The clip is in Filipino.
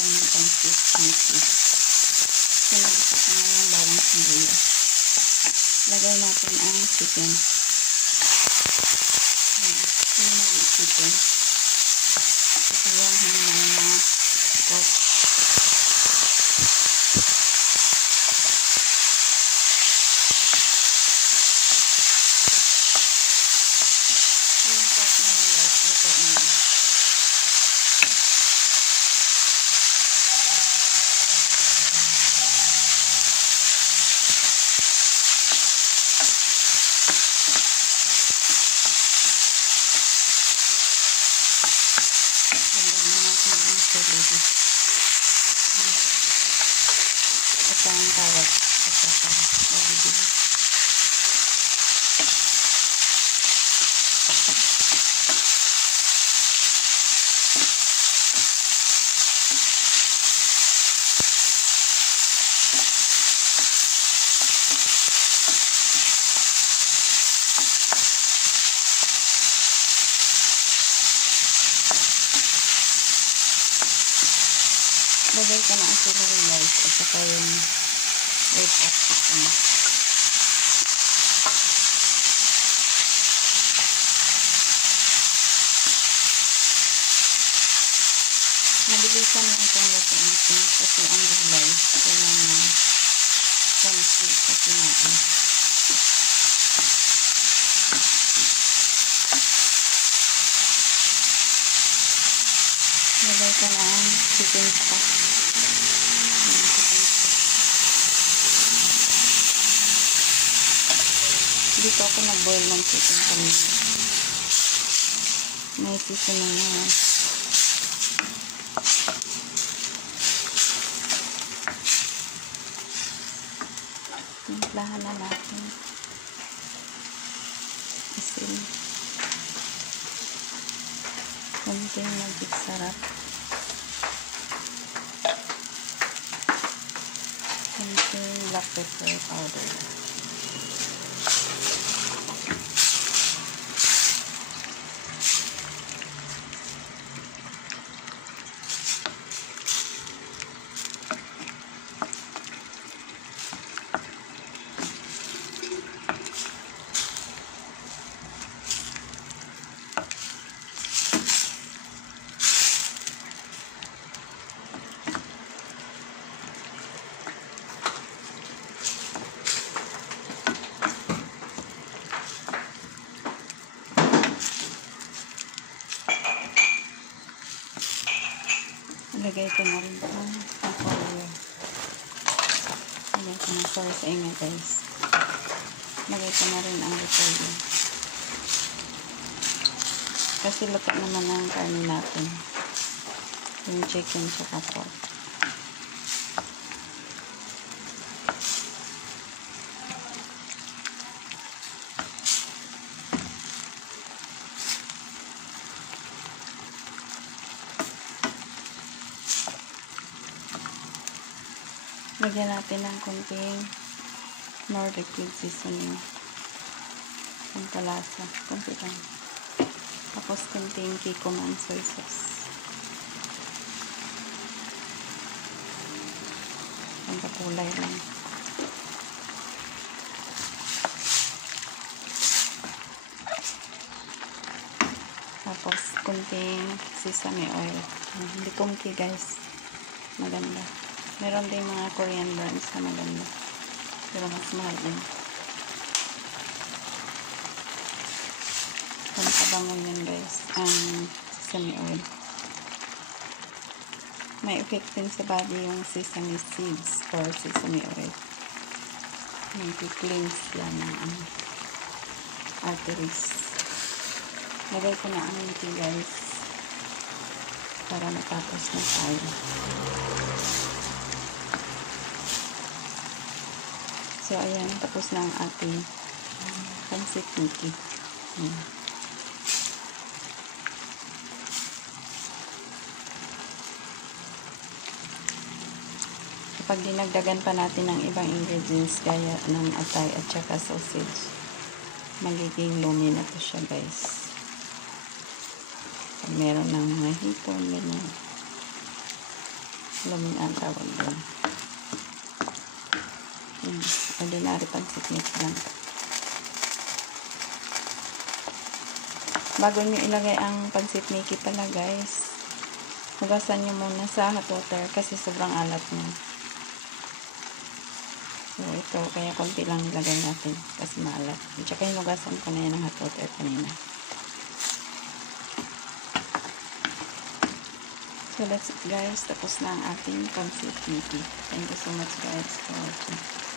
natin ng pancit candies. Sinagisa ko na yung bawang sibuyas. Lagay natin ang chicken. Yun ang chicken. Isayahin na yung mga pot. Yung pot na yung gas. Luto na yun. Ito ang tawag. Ito ang magiging. Lagay ko na ang sibuyas at saka yung red capsicum. Mabilisan lang itong lutuin natin kasi ang gulay kailangan pancit sa kinain. Lagay ko na ang chicken stock. Dito ako nag-boil ng chicken kanina. May seasoning na. Timplahan na natin. Asin. Konting magic sarap. Konting black pepper powder. Lagay ko na rin ang toyo. Lagay ko na sorry sa inyo guys. Lagay ko na rin ang repolyo. Kasi luto naman ang karne natin. Yung chicken tsaka pork. Lagyan natin ng konting Nordic Food Seasoning. Ang kalasa. Konti lang. Tapos konting Kikkoman soy sauce. Ang kakulay lang. Tapos konting sesame oil. Hindi kumki guys. Maganda. Meron din mga Korean brands na maganda. Pero mas mahal din. Pampabango yun guys. Ang sesame oil. May effect din sa body yung sesame seeds or sesame oil. Nag-cleanse yan ng arteries. Lagay ko na ang tea guys. Para matapos na tayo. So, ayan. Tapos na ang ating pancit candies. Kapag dinagdagan pa natin ng ibang ingredients gaya ng atay at saka sausage, magiging lomi na to siya guys. Pag meron ng mga hipon, ganyan. Lumin ang tawag doon. Ordinary pansit mix lang. Bago nyo ilagay ang pansit miki pala guys, hugasan nyo muna sa hot water kasi sobrang alat niya. So ito, kaya konti lang ilagay natin kasi maalat. At saka hinugasan ko na yan ng hot water kanina. So that's it guys, tapos na ang ating pansit miki. Thank you so much guys for watching.